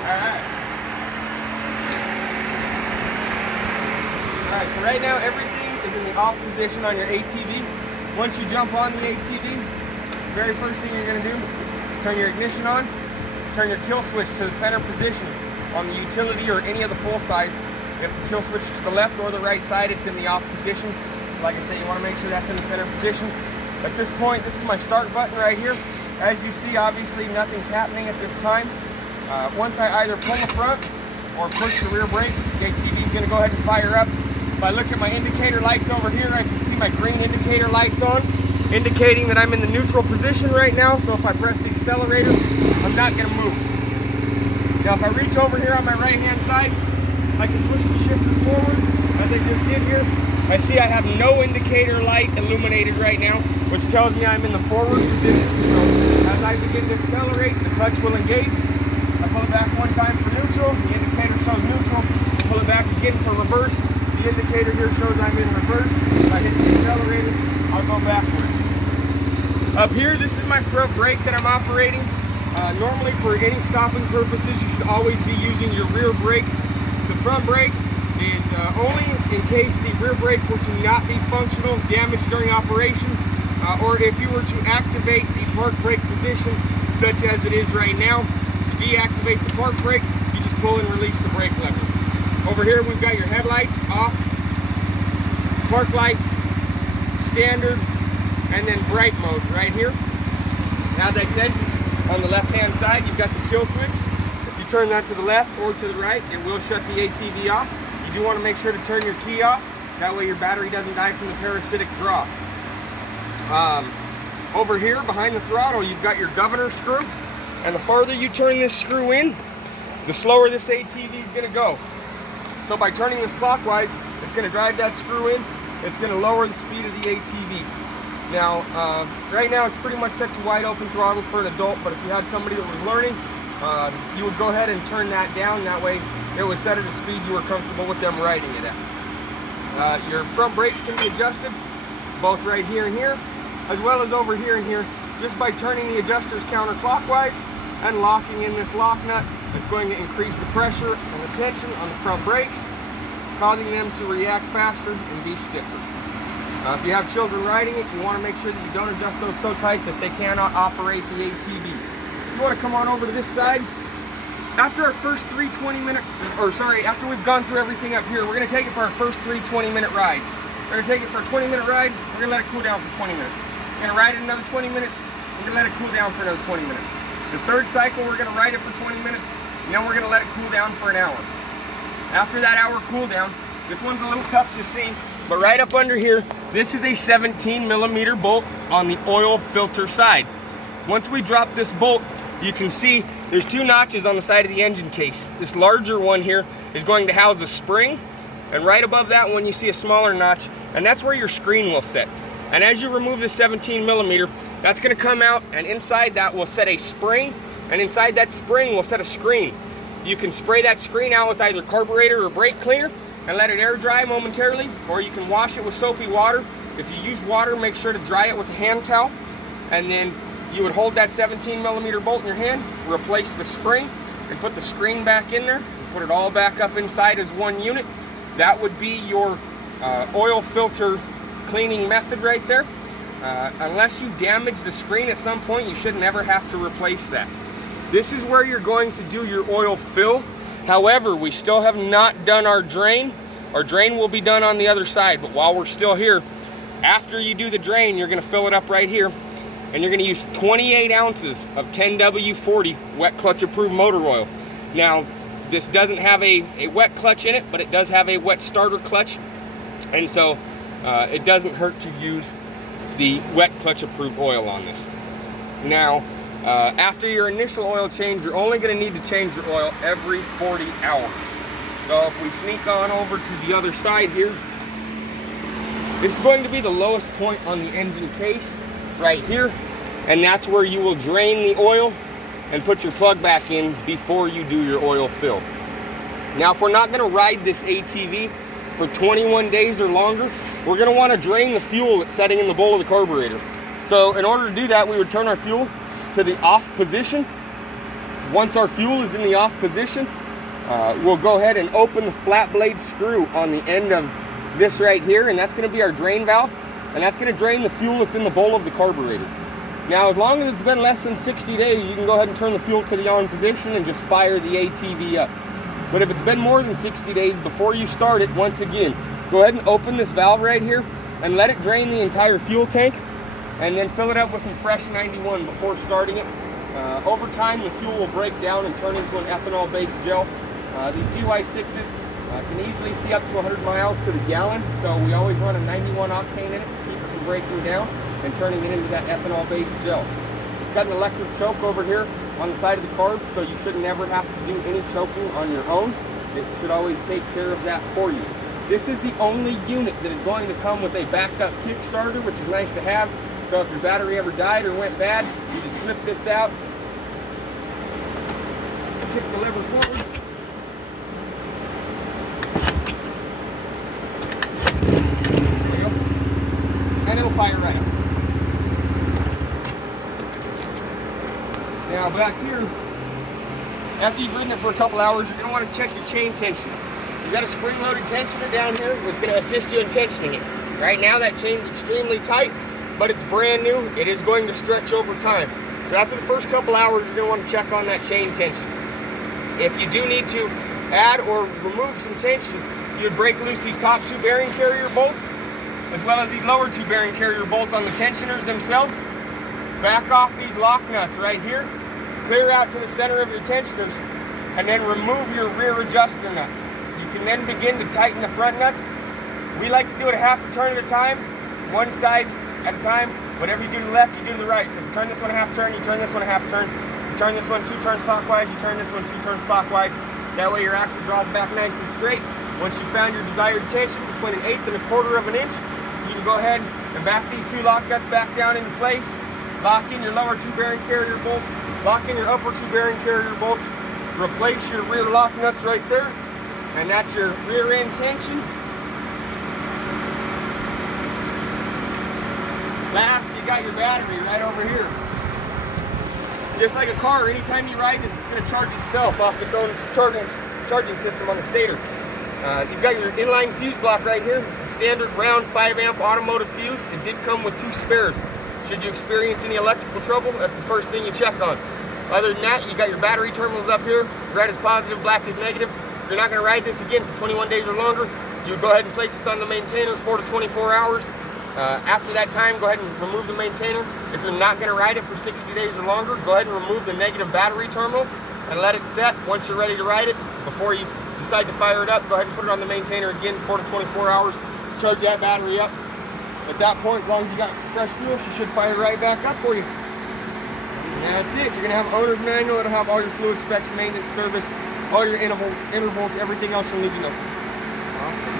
Alright, so right now everything is in the off position on your ATV. Once you jump on the ATV, the very first thing you're going to do, turn your ignition on, turn your kill switch to the center position on the utility or any of the full size. If the kill switch is to the left or the right side, it's in the off position. So like I said, you want to make sure that's in the center position. At this point, this is my start button right here. As you see, obviously nothing's happening at this time. Once I either pull the front or push the rear brake, the ATV is going to go ahead and fire up. If I look at my indicator lights over here, I can see my green indicator lights on, indicating that I'm in the neutral position right now. So if I press the accelerator, I'm not going to move. Now if I reach over here on my right hand side, I can push the shifter forward, as I just did here. I see I have no indicator light illuminated right now, which tells me I'm in the forward position. So as I begin to accelerate, the clutch will engage. I pull it back one time for neutral, the indicator shows neutral. Pull it back again for reverse. The indicator here shows I'm in reverse. If I hit the accelerator, I'll go backwards. Up here, this is my front brake that I'm operating. Normally for any stopping purposes, you should always be using your rear brake. The front brake is only in case the rear brake were to not be functional, damaged during operation, or if you were to activate the park brake position, such as it is right now. To deactivate the park brake, you just pull and release the brake lever. Over here we've got your headlights off, park lights, standard, and then bright mode right here. As I said, on the left hand side you've got the kill switch. If you turn that to the left or to the right, it will shut the ATV off. You do want to make sure to turn your key off, that way your battery doesn't die from the parasitic draw. Over here behind the throttle you've got your governor screw, and the farther you turn this screw in, the slower this ATV is going to go. So by turning this clockwise, it's going to drive that screw in, it's going to lower the speed of the ATV. Now, right now it's pretty much set to wide open throttle for an adult, but if you had somebody that was learning, you would go ahead and turn that down. That way it was set at a speed you were comfortable with them riding it at. Your front brakes can be adjusted, both right here and here, as well as over here and here, just by turning the adjusters counterclockwise and locking in this lock nut. It's going to increase the pressure and the tension on the front brakes, causing them to react faster and be stiffer. If you have children riding it, you want to make sure that you don't adjust those so tight that they cannot operate the ATV. You want to come on over to this side. After our first after we've gone through everything up here, we're going to take it for our first 3 20-minute rides. We're going to take it for a 20-minute ride, we're going to let it cool down for 20 minutes. We're going to ride it another 20 minutes, we're going to let it cool down for another 20 minutes. The third cycle, we're going to ride it for 20 minutes, and then we're going to let it cool down for an hour. After that hour cool down, this one's a little tough to see, but right up under here, this is a 17mm bolt on the oil filter side. Once we drop this bolt, you can see there's 2 notches on the side of the engine case. This larger one here is going to house a spring, and right above that one you see a smaller notch, and that's where your screen will sit. And as you remove the 17mm, that's going to come out, and inside that will set a spring, and inside that spring will set a screen. You can spray that screen out with either carburetor or brake cleaner and let it air dry momentarily, or you can wash it with soapy water. If you use water, make sure to dry it with a hand towel, and then you would hold that 17mm bolt in your hand, replace the spring, and put the screen back in there, and put it all back up inside as one unit. That would be your oil filter cleaning method right there. Unless you damage the screen at some point, you should never have to replace that. This is where you're going to do your oil fill. However, we still have not done our drain. Our drain will be done on the other side, but while we're still here, after you do the drain, you're going to fill it up right here, and you're going to use 28 ounces of 10W40 wet clutch approved motor oil. Now, this doesn't have a wet clutch in it, but it does have a wet starter clutch, and so it doesn't hurt to use the wet clutch approved oil on this. Now, after your initial oil change, you're only going to need to change your oil every 40 hours. So if we sneak on over to the other side here, this is going to be the lowest point on the engine case right here, and that's where you will drain the oil and put your plug back in before you do your oil fill. Now, if we're not going to ride this ATV for 21 days or longer, we're going to want to drain the fuel that's setting in the bowl of the carburetor. So in order to do that, we would turn our fuel to the off position, Once our fuel is in the off position, we'll go ahead and open the flat blade screw on the end of this right here, and that's going to be our drain valve, and that's going to drain the fuel that's in the bowl of the carburetor. Now, as long as it's been less than 60 days, you can go ahead and turn the fuel to the on position and just fire the ATV up. But if it's been more than 60 days before you start it, once again, go ahead and open this valve right here and let it drain the entire fuel tank, and then fill it up with some fresh 91 before starting it. Over time, the fuel will break down and turn into an ethanol-based gel. These gy6s can easily see up to 100 miles to the gallon, so we always run a 91 octane in it to keep it from breaking down and turning it into that ethanol-based gel. It's got an electric choke over here on the side of the carb, so you should never have to do any choking on your own. It should always take care of that for you. This is the only unit that is going to come with a backup kickstarter, which is nice to have. So if your battery ever died or went bad, you just slip this out, kick the lever forward, there you go, and it'll fire right up. Now back here, after you've ridden it for a couple hours, you're going to want to check your chain tension. You've got a spring-loaded tensioner down here that's going to assist you in tensioning it. Right now that chain's extremely tight, but it's brand new. It is going to stretch over time. So after the first couple hours, you're going to want to check on that chain tension. If you do need to add or remove some tension, you would break loose these top two bearing carrier bolts, as well as these lower two bearing carrier bolts on the tensioners themselves. Back off these lock nuts right here, clear out to the center of your tensioners, and then remove your rear adjuster nuts. You can then begin to tighten the front nuts. We like to do it a half a turn at a time, one side at a time. Whatever you do to the left, you do to the right. So if you turn this one a half turn, you turn this one a half turn. You turn this one 2 turns clockwise, you turn this one 2 turns clockwise. That way your axle draws back nice and straight. Once you found your desired tension between 1/8 and 1/4 of an inch, you can go ahead and back these two lock nuts back down into place. Lock in your lower two bearing carrier bolts. Lock in your upper two bearing carrier bolts. Replace your rear lock nuts right there. And that's your rear end tension. Last, you got your battery right over here. Just like a car, anytime you ride this, it's going to charge itself off its own charging system on the stator. You've got your inline fuse block right here. It's a standard round 5 amp automotive fuse. It did come with 2 spares. Should you experience any electrical trouble, that's the first thing you check on. Other than that, you got your battery terminals up here. Red is positive, black is negative. If you're not going to ride this again for 21 days or longer, you would go ahead and place this on the maintainer 4 to 24 hours. After that time, go ahead and remove the maintainer. If you're not going to ride it for 60 days or longer, go ahead and remove the negative battery terminal and let it set. Once you're ready to ride it, before you decide to fire it up, go ahead and put it on the maintainer again 4 to 24 hours. Charge that battery up. At that point, as long as you got some fresh fuel, she should fire right back up for you. And that's it. You're going to have an owner's manual. It'll have all your fluid specs, maintenance, service, all your intervals, everything else you'll need to know.